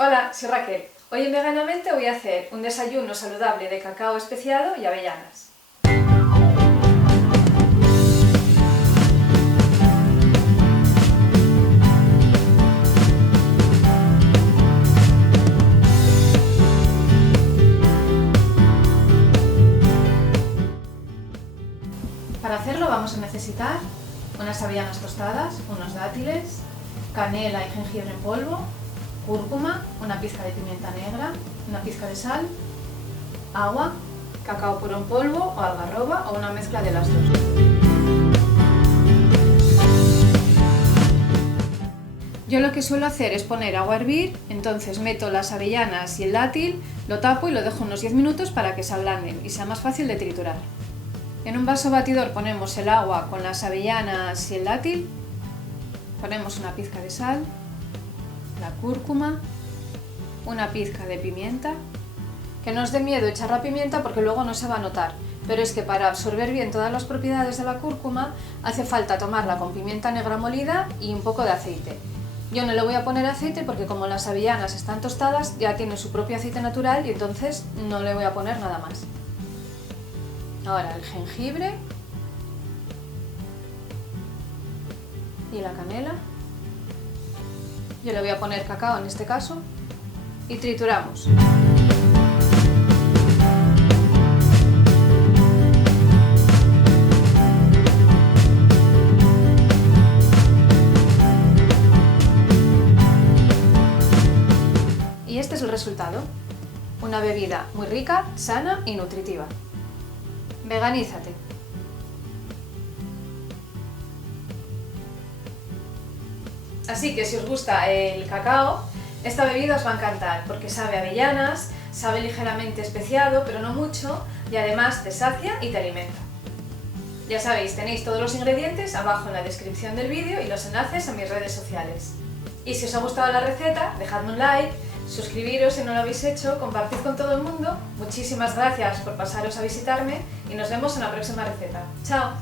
Hola, soy Raquel. Hoy en Veganamente voy a hacer un desayuno saludable de cacao especiado y avellanas. Para hacerlo vamos a necesitar unas avellanas tostadas, unos dátiles, canela y jengibre en polvo, cúrcuma, una pizca de pimienta negra, una pizca de sal, agua, cacao puro en polvo o algarroba o una mezcla de las dos. Yo lo que suelo hacer es poner agua a hervir, entonces meto las avellanas y el dátil, lo tapo y lo dejo unos 10 minutos para que se ablanden y sea más fácil de triturar. En un vaso batidor ponemos el agua con las avellanas y el dátil, ponemos una pizca de sal, la cúrcuma, una pizca de pimienta. Que no os dé miedo echar la pimienta porque luego no se va a notar, pero es que para absorber bien todas las propiedades de la cúrcuma hace falta tomarla con pimienta negra molida y un poco de aceite. Yo no le voy a poner aceite porque como las avellanas están tostadas ya tienen su propio aceite natural y entonces no le voy a poner nada más. Ahora el jengibre y la canela. Yo le voy a poner cacao en este caso y trituramos. Y este es el resultado. Una bebida muy rica, sana y nutritiva. Veganízate. Así que si os gusta el cacao, esta bebida os va a encantar porque sabe a avellanas, sabe ligeramente especiado, pero no mucho, y además te sacia y te alimenta. Ya sabéis, tenéis todos los ingredientes abajo en la descripción del vídeo y los enlaces a mis redes sociales. Y si os ha gustado la receta, dejadme un like, suscribiros si no lo habéis hecho, compartid con todo el mundo. Muchísimas gracias por pasaros a visitarme y nos vemos en la próxima receta. ¡Chao!